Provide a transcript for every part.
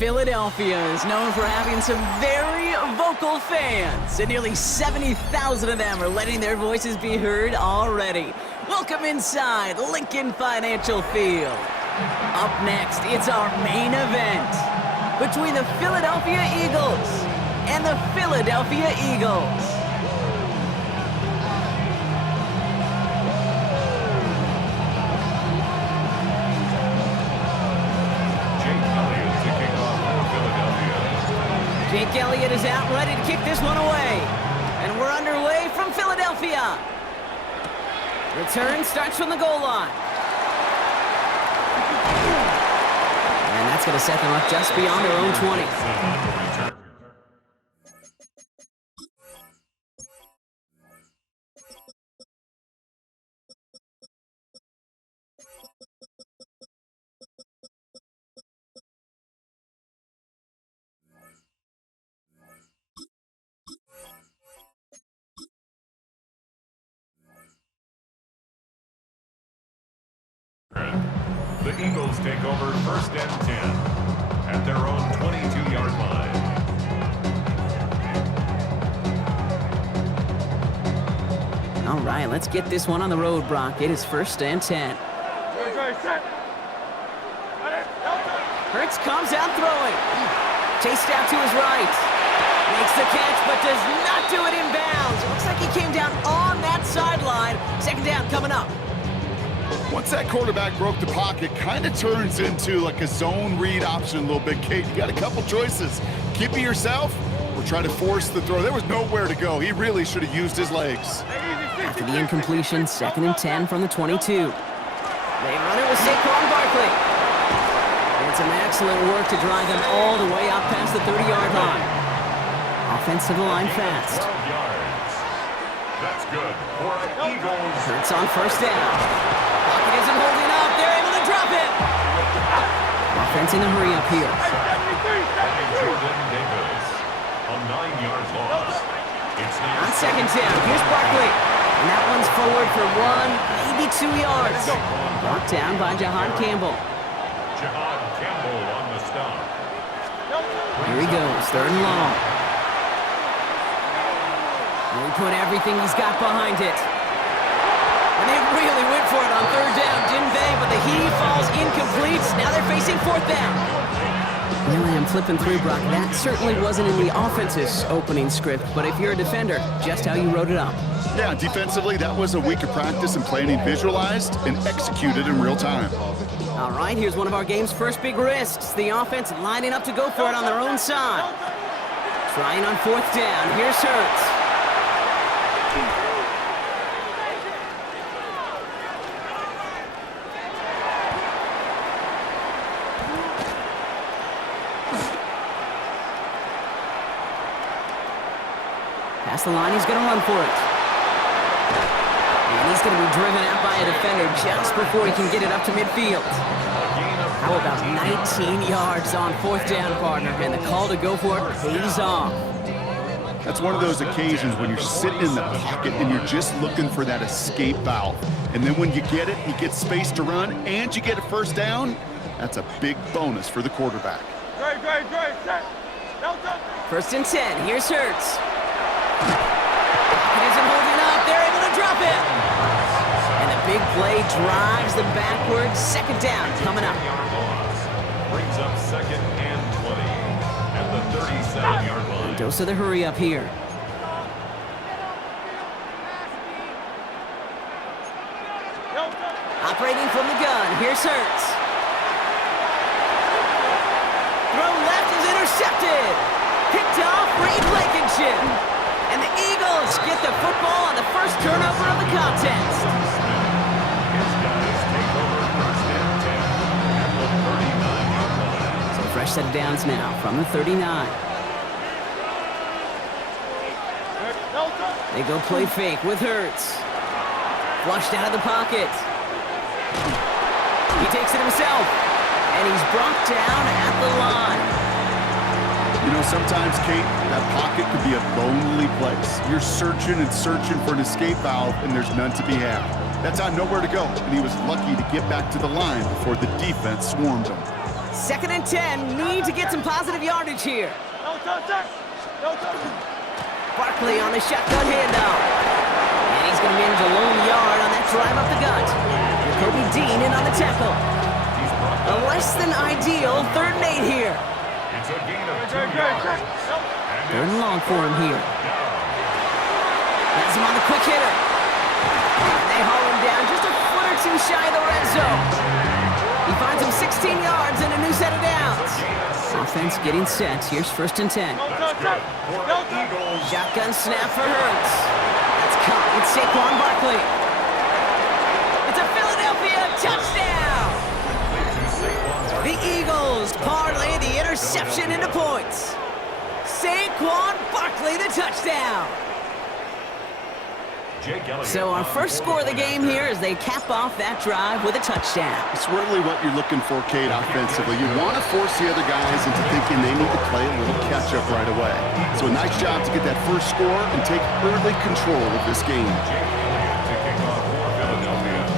Philadelphia is known for having some very vocal fans, and nearly 70,000 of them are letting their voices be heard already. Welcome inside Lincoln Financial Field. Up next, it's our main event between the Philadelphia Eagles and the Philadelphia Eagles. Jake Elliott is out, ready to kick this one away. And we're underway from Philadelphia. Return starts from the goal line. And that's going to set them up just beyond their own 20. The Eagles take over first and 10 at their own 22-yard line. All right, let's get this one on the road, Brock. It is first and 10. Hurts comes out throwing. Chased out to his right. Makes the catch, but does not do it in bounds. It looks like he came down on that sideline. Second down coming up. Once that quarterback broke the pocket, kind of turns into like a zone read option a little bit, Kate. You got a couple choices. Keep it yourself or try to force the throw. There was nowhere to go. He really should have used his legs. After the incompletion, second and 10 from the 22. They run it with Saquon Barkley. And some excellent work to drive them all the way up past the 30-yard line. Offensive line fast. That's good for the Eagles. Hurts on first down. Pocket isn't holding up. They're able to drop it. Offense in a hurry up here. A 9-yard loss. On second down, here's Barkley. And that one's forward for 1, maybe 2 yards. Brought down by Jahad Campbell. Jahad Campbell on the stop. Here he goes, third and long. And he put everything he's got behind it. And they really went for it on third down, didn't they? But the heave falls incomplete. Now they're facing fourth down. Really, I'm flipping through, Brock. That certainly wasn't in the offense's opening script, but if you're a defender, just how you wrote it up. Yeah, defensively, that was a week of practice and planning visualized and executed in real time. All right, here's one of our game's first big risks. The offense lining up to go for it on their own side. Trying on fourth down. Here's Hurts. Past the line, he's going to run for it. And he's going to be driven out by a defender just before he can get it up to midfield. How about 19 yards on fourth down, partner? And the call to go for it pays off. That's one of those occasions when you're sitting in the pocket and you're just looking for that escape valve. And then when you get it, you get space to run, and you get a first down, that's a big bonus for the quarterback. First and 10, here's Hurts. It isn't holding up, they're able to drop it. And the big play drives them backwards. Second down coming up. Brings up second and 20 at the 37-yard line. Dose of the hurry up here. Operating from the gun, here's Hurts. Throw left is intercepted. Picked off Reed Blankenship. And the Eagles get the football on the first turnover of the contest. His guys take over first and 10 at the 39-yard line. So fresh set of downs now from the 39. They go play fake with Hurts. Flushed out of the pocket. He takes it himself. And he's brought down at the line. You know, sometimes, Kate, that pocket could be a lonely place. You're searching and searching for an escape valve, and there's none to be had. That time, nowhere to go, and he was lucky to get back to the line before the defense swarmed him. 2nd and 10. Need to get some positive yardage here. Barkley on the shotgun handoff. And he's going to manage a lone yard on that drive up the gut. Kobe Dean in on the tackle. A less than ideal 3rd and 8 here. It's a gain of 2 yards. 3rd and long for him here. Has him on the quick hitter. They haul him down just a foot or two shy of the red zone. He finds him 16 yards and a new set of downs. Offense getting set. Here's 1st and 10. Shotgun snap for Hurts. That's caught. It's Saquon Barkley. It's a Philadelphia touchdown. The Eagles parlay the interception into points. Saquon Barkley, the touchdown. So our first score of the game here as they cap off that drive with a touchdown. It's really what you're looking for, Kate, offensively. You want to force the other guys into thinking they need to play a little catch-up right away. So a nice job to get that first score and take early control of this game.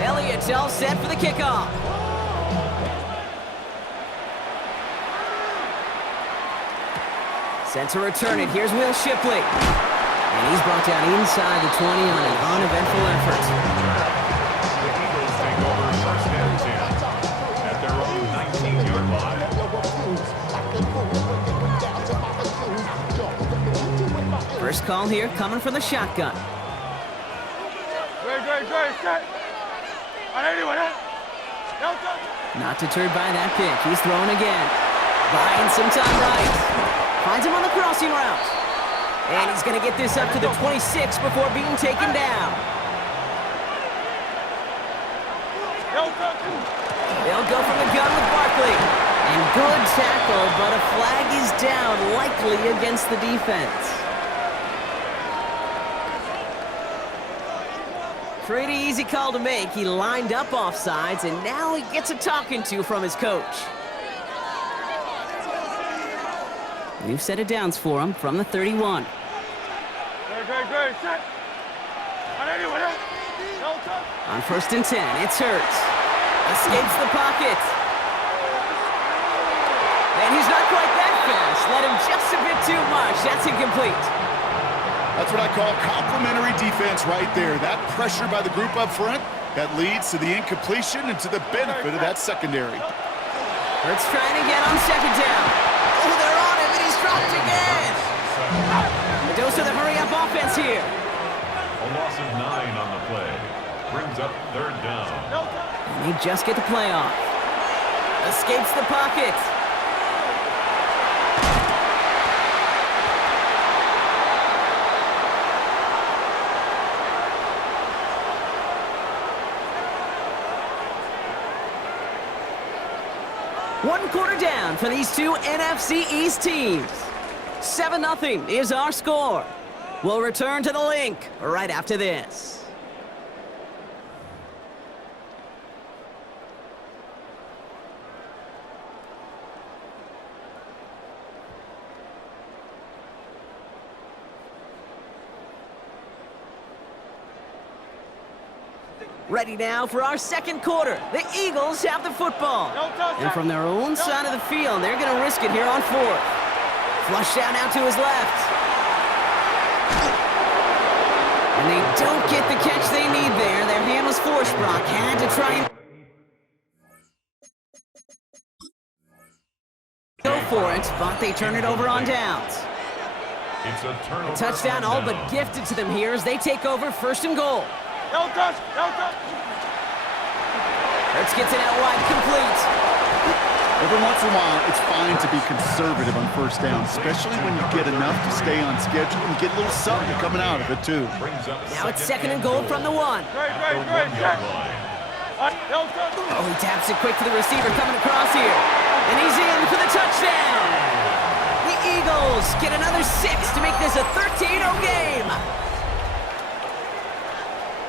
Elliott's all set for the kickoff. Set to return it. Here's Will Shipley. And he's brought down inside the 20 on an uneventful effort. The Eagles take over 1st and 10 at their own 19-yard line. First call here coming from the shotgun. Not deterred by that pick. He's throwing again. Buying some time right. Finds him on the crossing route. And he's going to get this up to the 26 before being taken down. They'll go from the gun with Barkley. And good tackle, but a flag is down, likely against the defense. Pretty easy call to make. He lined up offsides, and now he gets a talking to from his coach. New set of downs for him from the 31. On 1st and 10, it's Hurts. Escapes the pocket. And he's not quite that fast. Let him just a bit too much. That's incomplete. That's what I call complimentary defense right there. That pressure by the group up front, that leads to the incompletion and to the benefit of that secondary. Hurts trying again on 2nd down. Oh, they're on him, and he's dropped again. A dose of the hurry-up offense here. A loss of 9 on the play. Brings up 3rd down. And they just get the play off. Escapes the pocket. One quarter down for these two NFC East teams. 7-0 is our score. We'll return to the link right after this. Ready now for our 2nd quarter. The Eagles have the football. And from their own side of the field, they're going to risk it here on 4th. Flush down out to his left. And they don't get the catch they need there. Their hand was forced, Brock. Had to try and go for it, but they turn it over on downs. It's a turnover. A touchdown all but gifted to them here as they take over 1st and goal. Hurts gets it out wide, complete. Every once in a while, it's fine to be conservative on 1st down, especially when you get enough to stay on schedule and get a little something coming out of it, too. Now it's 2nd and goal from the 1. Oh, he taps it quick to the receiver coming across here. And he's in for the touchdown. The Eagles get another 6 to make this a 13-0 game.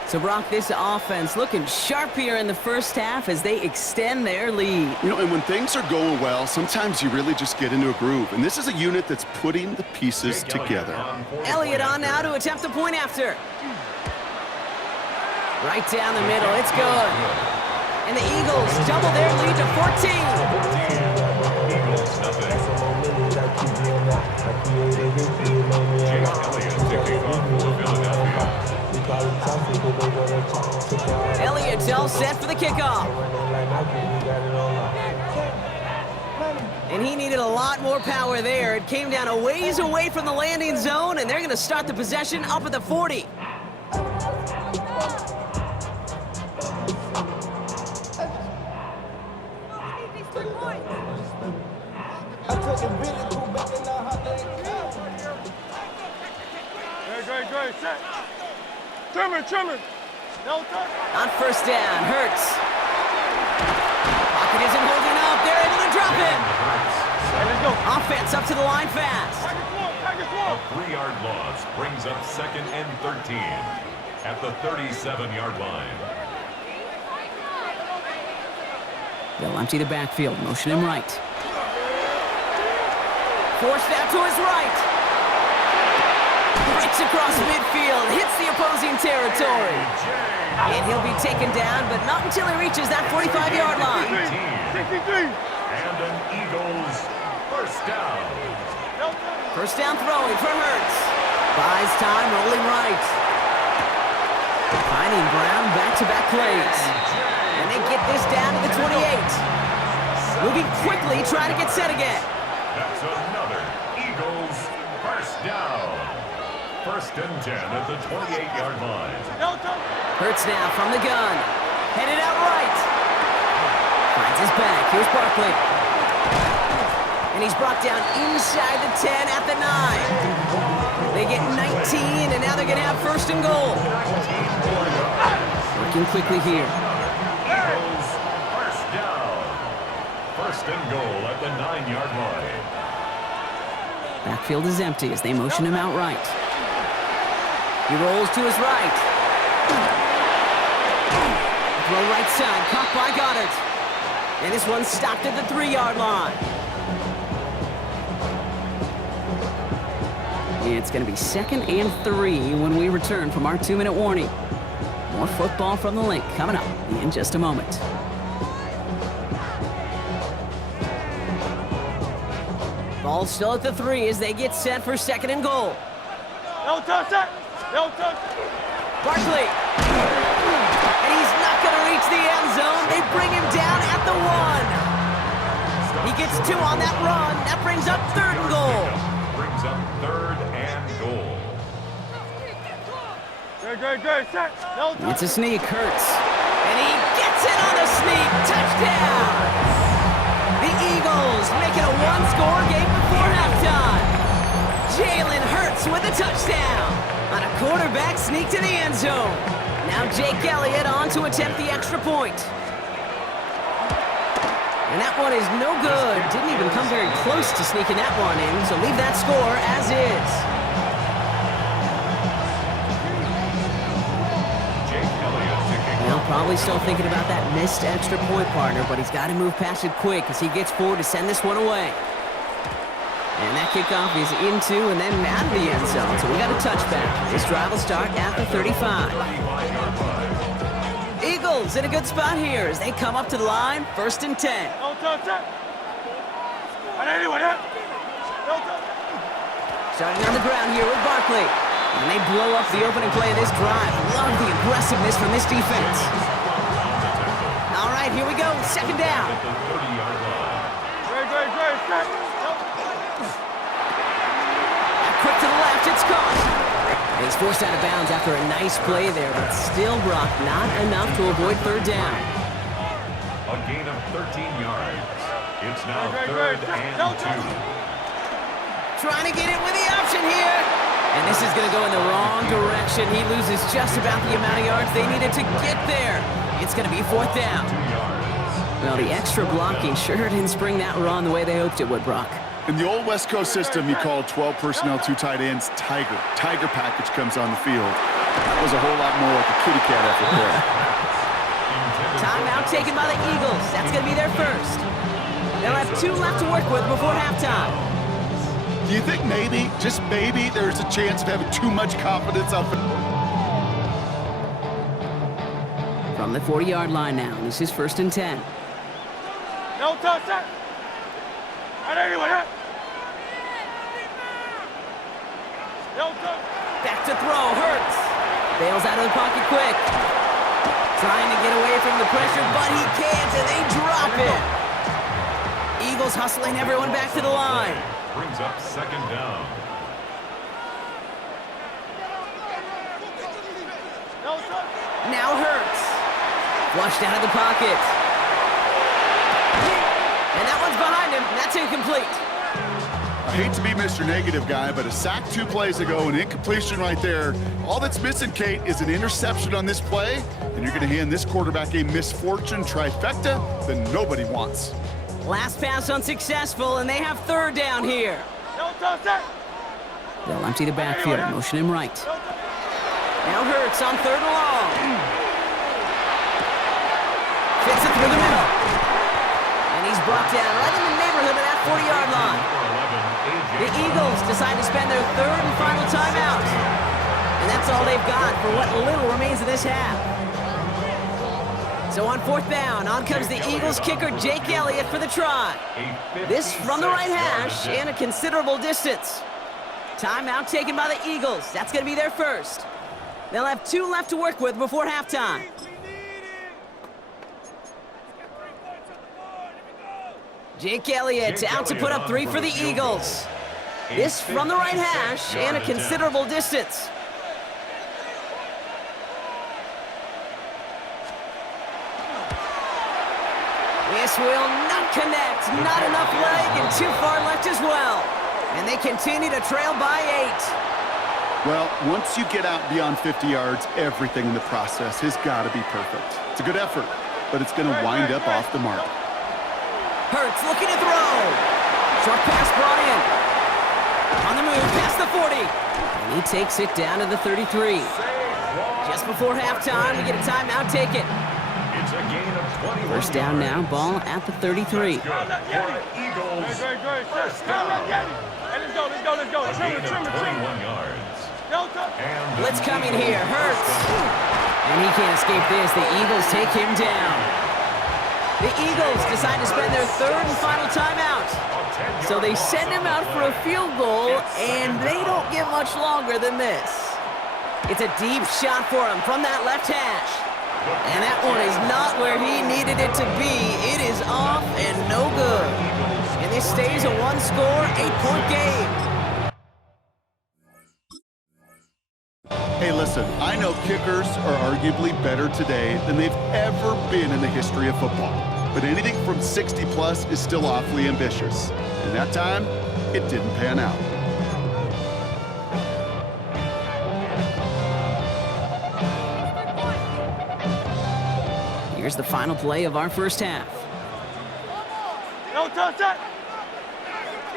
So, Brock, this offense looking sharp here in the 1st half as they extend their lead. You know, and when things are going well, sometimes you really just get into a groove. And this is a unit that's putting the pieces together. Elliott on now to attempt a point after. Right down the middle, it's good. And the Eagles double their lead to 14. the kickoff. And he needed a lot more power there. It came down a ways away from the landing zone, and they're going to start the possession up at the 40. Great, set. Trimmer. No touch. On first down, Hurts. Pocket isn't holding up. They're able to drop him. Hey, let's go. Offense up to the line fast. Package one. A 3-yard loss brings up 2nd and 13 at the 37-yard line. They'll empty the backfield, motion him right. Forced out to his right. Breaks across midfield, hits the opposing territory. And he'll be taken down, but not until he reaches that 45-yard line. 63. And an Eagles first down. First down throwing for Hurts. Buys time, rolling right. Finding Brown back-to-back plays. And they get this down to the 28. Moving quickly, trying to get set again. That's another Eagles first down. First and 10 at the 28-yard line. Hurts now from the gun. Headed out right. Finds his back. Here's Barkley. And he's brought down inside the 10 at the 9. They get 19, and now they're going to have first and goal. Working quickly here. Eagles first down. First and goal at the 9-yard line. Backfield is empty as they motion him out right. He rolls to his right. Throw right side, caught by Goddard. And this one's stopped at the 3-yard line. It's going to be 2nd and 3 when we return from our 2-minute warning. More football from the Link coming up in just a moment. Ball still at the 3 as they get set for 2nd and goal. No touch, set. No touch. Barkley. And he's not going to reach the end zone. They bring him down at the 1. He gets 2 on that run. That brings up 3rd and goal. Brings up 3rd and goal. Great, set. No touch. It's a sneak, Hurts. And he gets it on the sneak. Touchdown. The Eagles make it a 1-score game before halftime. Jalen Hurts with a touchdown on a quarterback sneak to the end zone. Now Jake Elliott on to attempt the extra point. And that one is no good. Didn't even come very close to sneaking that one in, so leave that score as is. Jake Elliott to kick Well, off. probably still thinking about that missed extra point, partner, but he's got to move past it quick as he gets forward to send this one away. And that kickoff is into and then out of the end zone, so we got a touchback. This drive will start at the 35. 35-yard line. Eagles in a good spot here as they come up to the line, 1st and 10. No touch, set. And anyway, no touch. Starting on the ground here with Barkley. And they blow up the opening play of this drive. Love the aggressiveness from this defense. All right, here we go, 2nd down. At the 30-yard line. Great, set. Quick to the left, it's caught. And he's forced out of bounds after a nice play there, but still, Brock, not enough to avoid 3rd down. A gain of 13 yards. It's now 3rd and 2. Trying to get it with the option here. And this is going to go in the wrong direction. He loses just about the amount of yards they needed to get there. It's going to be 4th down. 2 yards. Well, the extra blocking sure didn't spring that run the way they hoped it would, Brock. In the old West Coast system, you called 12 personnel, 2 tight ends, Tiger. Tiger package comes on the field. That was a whole lot more like a kitty cat effort there. Timeout taken by the Eagles. That's going to be their first. They'll have 2 left to work with before halftime. Do you think maybe, just maybe, there's a chance of having too much confidence up? From the 40-yard line now, this is 1st and 10. No touch, set. And anyway, no touch. Back to throw, Hurts. Bails out of the pocket quick. Trying to get away from the pressure, but he can't, and they drop it. Eagles hustling everyone back to the line. Brings up second down. Now Hurts. Flushed out of the pocket. And that one's behind him. That's incomplete. I hate to be Mr. Negative guy, but a sack 2 plays ago, an incompletion right there. All that's missing, Kate, is an interception on this play, and you're going to hand this quarterback a misfortune trifecta that nobody wants. Last pass unsuccessful, and they have third down here. They'll empty the backfield, motion him right. Now Hurts on third and long. Fits it through the middle. And he's brought down right in the neighborhood of that 40-yard line. The Eagles decide to spend their third and final timeout. And that's all they've got for what little remains of this half. So on fourth down, on comes the Eagles kicker, Jake Elliott, for the try. This from the right hash and a considerable distance. Timeout taken by the Eagles. That's going to be their first. They'll have 2 left to work with before halftime. Jake Elliott out to put up 3 for the Eagles. This from the right hash and a considerable distance. This will not connect. Not enough leg and too far left as well. And they continue to trail by 8. Well, once you get out beyond 50 yards, everything in the process has got to be perfect. It's a good effort, but it's going to wind up off the mark. Hurts looking to throw. Short pass brought in. On the move, past the 40. And he takes it down to the 33. Just before halftime, we get a timeout taken. It's a gain of 21 First down now, ball at the 33. Eagles. First down. Let's go. A gain of 21 yards. Blitz coming here, Hurts. And he can't escape this. The Eagles take him down. The Eagles decide to spend their third and final timeout. So they send him out for a field goal, and they don't get much longer than this. It's a deep shot for him from that left hash. And that one is not where he needed it to be. It is off and no good. And this stays a one-score, 8-point game. Hey, listen, I know kickers are arguably better today than they've ever been in the history of football. But anything from 60-plus is still awfully ambitious. And that time, it didn't pan out. Here's the final play of our first half. No touch that.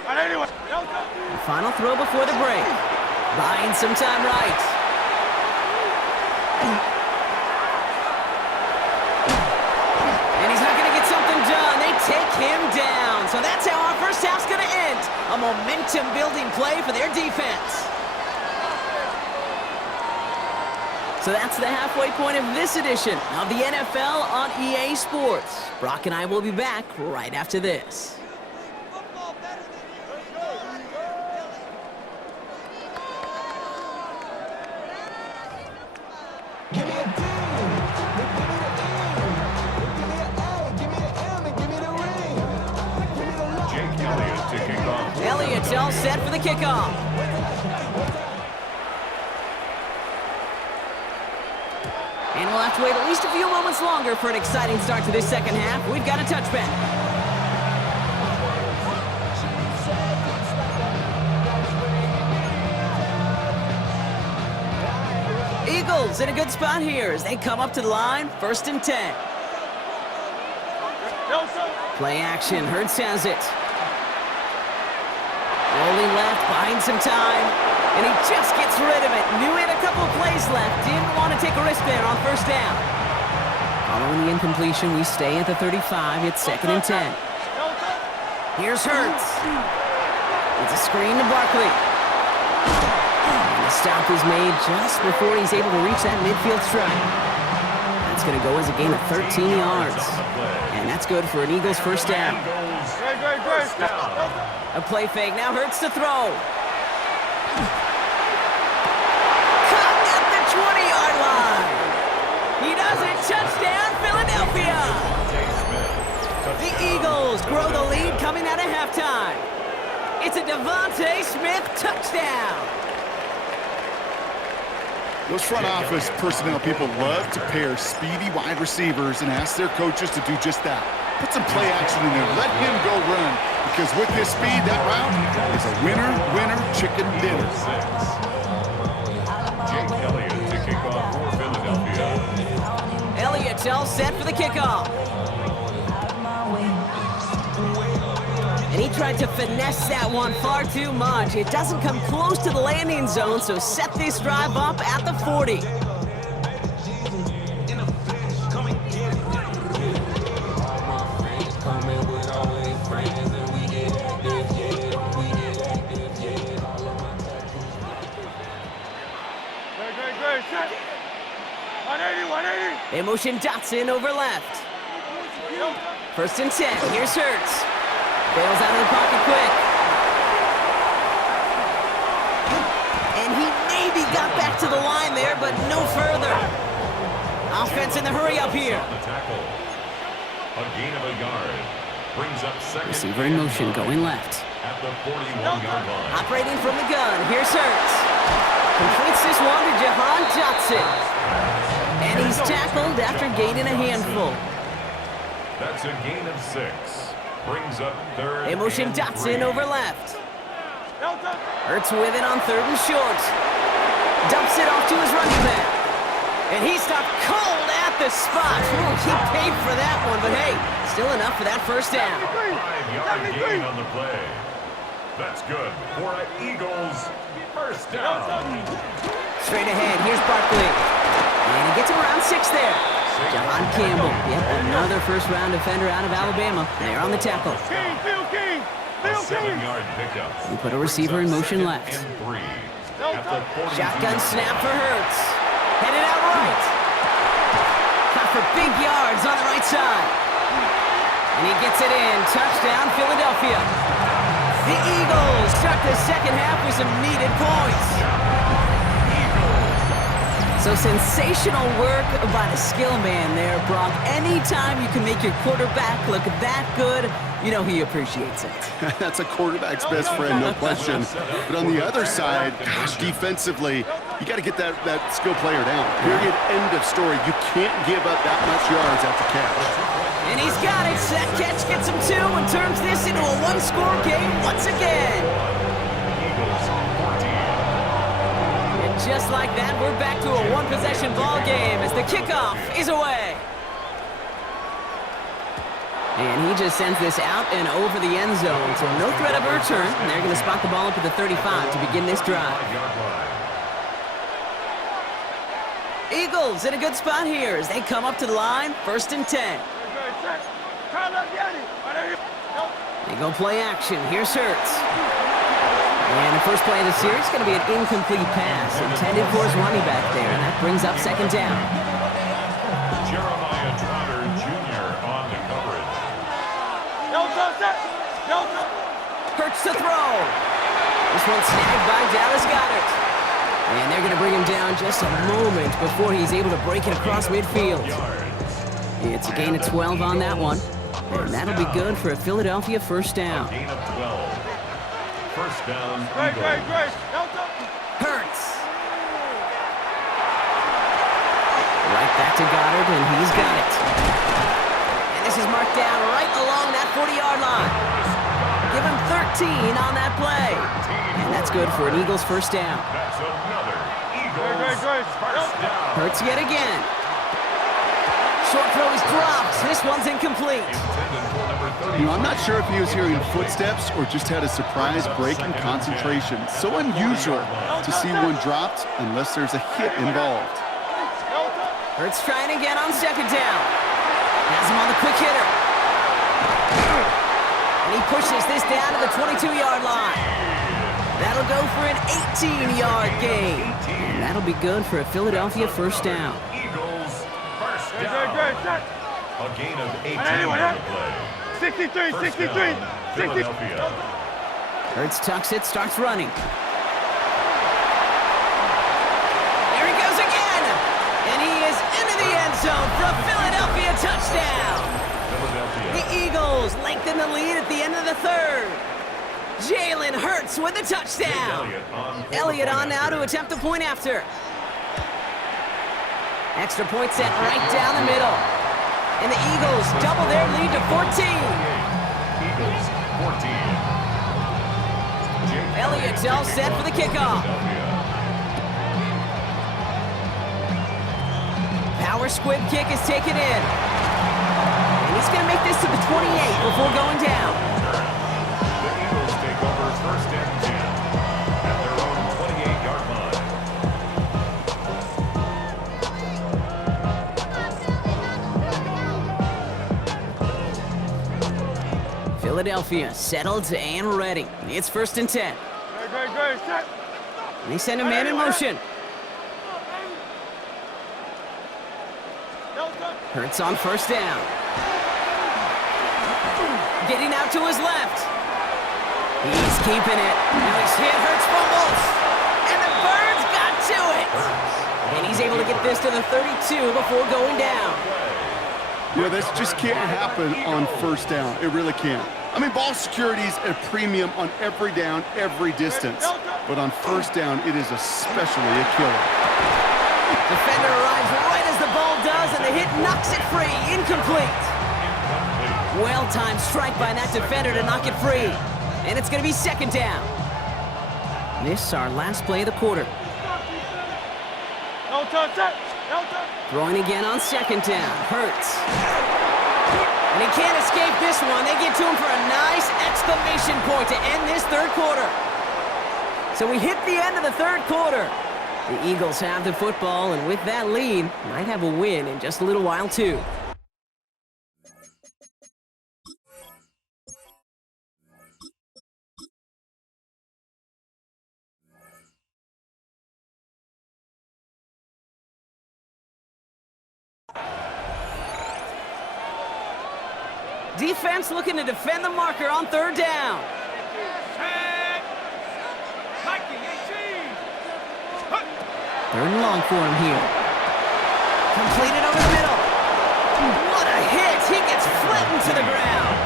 And anyway, no touch. The final throw before the break. Buying some time right. And he's not going to get something done. They take him down. So that's how our first half's going to end. A momentum-building play for their defense. So that's the halfway point of this edition of the NFL on EA Sports. Brock and I will be back right after this. Elliott's all set for the kickoff. And we'll have to wait at least a few moments longer for an exciting start to this second half. We've got a touchback. Eagles in a good spot here as they come up to the line, 1st and 10. Play action, Hurts has it. Rolling left, buying some time, and he just gets rid of it. Knew he had a couple of plays left, didn't want to take a risk there on first down. Following the incompletion, we stay at the 35. It's 2nd and 10. Here's Hurts. It's a screen to Barkley. And the stop is made just before he's able to reach that midfield strike. That's going to go as a gain of 13 yards. And that's good for an Eagles first down. A play fake, now Hurts to throw. Caught at the 20-yard line. He does it. Touchdown, Philadelphia. The Eagles grow the lead coming out of halftime. It's a Devontae Smith touchdown. Those front office personnel people love to pair speedy wide receivers and ask their coaches to do just that. Put some play action in there. Let him go run. Because with his speed, that route is a winner, winner, chicken dinner. Jake Elliott to kick off for Philadelphia. Elliott's all set for the kickoff. And he tried to finesse that one far too much. It doesn't come close to the landing zone, so set this drive up at the 40. Great, set. 180, 180. They motion Dotson over left. First and 10. Here's Hurts. Bails out of the pocket quick. And he maybe got back to the line there, but no further. Offense in the hurry up here. The tackle. A gain of a yard. Brings up second. Receiver in motion going left. At the 41-yard line. Operating from the gun. Here's Hurts. Completes this one to Jahan Dotson. And he's tackled after gaining a handful. That's a gain of 6. Brings up third. They motion and Dotson 3. over left. Hurts with it on 3rd and short. Dumps it off to his running back. And he stopped cold at the spot. Ooh, he paid for that one, but hey, still enough for that first down. 5-yard gain on the play. That's good for an Eagles first down. Straight ahead, here's Barkley. And he gets him around 6 there. John Campbell, yep, another first-round defender out of Alabama. They're on the tackle. King. A 7-yard pickup. We put a receiver in motion left. And 3. At the 42. Shotgun snap for Hurts. Headed out right. Caught for big yards on the right side. And he gets it in. Touchdown, Philadelphia. The Eagles start the second half with some needed points. So sensational work by the skill man there, Brock. Anytime you can make your quarterback look that good, you know he appreciates it. That's a quarterback's best friend, no question. But on the other side, gosh, defensively, you got to get that skill player down. Period, end of story. You can't give up that much yards after catch. And he's got it. That catch gets him 2 and turns this into a one-score game once again. Eagles 14. And just like that, we're back to a one-possession ball game as the kickoff is away. And he just sends this out and over the end zone, so no threat of a return. And they're going to spot the ball up at the 35 to begin this drive. 5-yard line. Eagles in a good spot here as they come up to the line, 1st and 10. They go play action. Here's Hurts. And the first play of the series is going to be an incomplete pass intended for his running back there, and that brings up 2nd down. Jeremiah Trotter Jr. on the coverage. Hurts to throw. This one snagged by Dallas Goedert. And they're going to bring him down just a moment before he's able to break it across midfield. It's a gain of 12 on that one. And that'll be good for a Philadelphia first down. Gain of 12. First down. Great. Hurts. Right back to Goddard, and he's got it. And this is marked down right along that 40-yard line. Give him 13 on that play. And that's good for an Eagles first down. That's another Eagles first down. Hurts yet again. Short throw is dropped. This one's incomplete. I'm not sure if he was hearing footsteps or just had a surprise break in concentration. So unusual to see one dropped unless there's a hit involved. Hurts trying again on 2nd down. Has him on the quick hitter. And he pushes this down to the 22-yard line. That'll go for an 18-yard gain. And that'll be good for a Philadelphia first down. Eagles first down. A gain of 18 on the play. 63. Philadelphia. Hurts tucks it, starts running. There he goes again. And he is into the end zone for a Philadelphia touchdown. The Eagles lengthen the lead at the end of the third. Jalen Hurts with a touchdown. Elliott on now to attempt the point after. Extra point set right down the middle. And the Eagles double their lead to 14. Eagles 14. Elliott's all set for the kickoff. Power squib kick is taken in. And he's going to make this to the 28 before going down. The Eagles take over first and 10 at their own 28-yard line. Philadelphia settled and ready. It's first and 10. Great, set. And they send a man in motion. Hurts on first down. Getting out to his left. He's keeping it. Now he's hit. Hurts fumbles. And the Birds got to it. And he's able to get this to the 32 before going down. You know, this just can't happen on first down. It really can't. I mean, ball security's a premium on every down, every distance. But on first down, it is especially a killer. Defender arrives right as the ball does, and the hit knocks it free. Incomplete. Well-timed strike by that defender to knock it free. And it's going to be second down. This is our last play of the quarter. No touch, set. No touch. Throwing again on second down. Hurts. And he can't escape this one. They get to him for a nice exclamation point to end this third quarter. So we hit the end of the third quarter. The Eagles have the football, and with that lead, might have a win in just a little while, too. Defense looking to defend the marker on third down. Third and long for him here. Completed over the middle. What a hit! He gets flattened to the ground.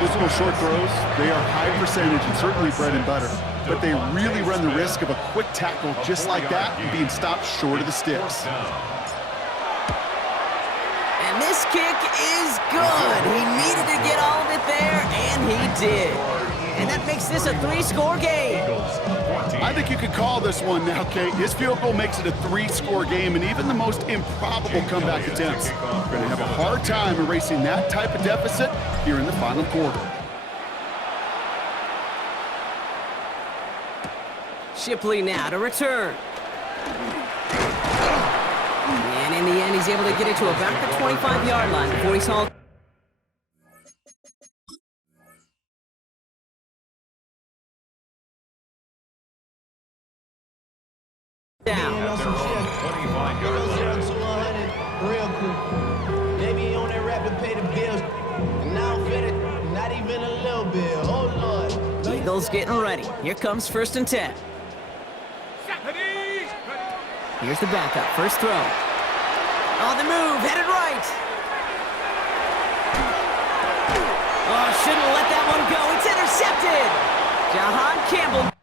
Those little short throws, they are high percentage and certainly bread and butter. But they really run the risk of a quick tackle just like that and being stopped short of the sticks. And this kick is good. He needed to get all of it there, and he did. And that makes this a 3-score game. I think you could call this one now, Kate. His field goal makes it a 3-score game, and even the most improbable comeback attempts are going to have a hard time erasing that type of deficit here in the final quarter. Shipley now to return. And in the end, he's able to get it to about the 25-yard line before he's hauled down. Real quick. Maybe on that rap to pay the bills. And now I'm fitted, not even a little bit. Oh Lord. Eagles getting ready. Here comes first and 10. Here's the backup. First throw. On the move, headed right. Oh, shouldn't have let that one go. It's intercepted. Jahan Campbell.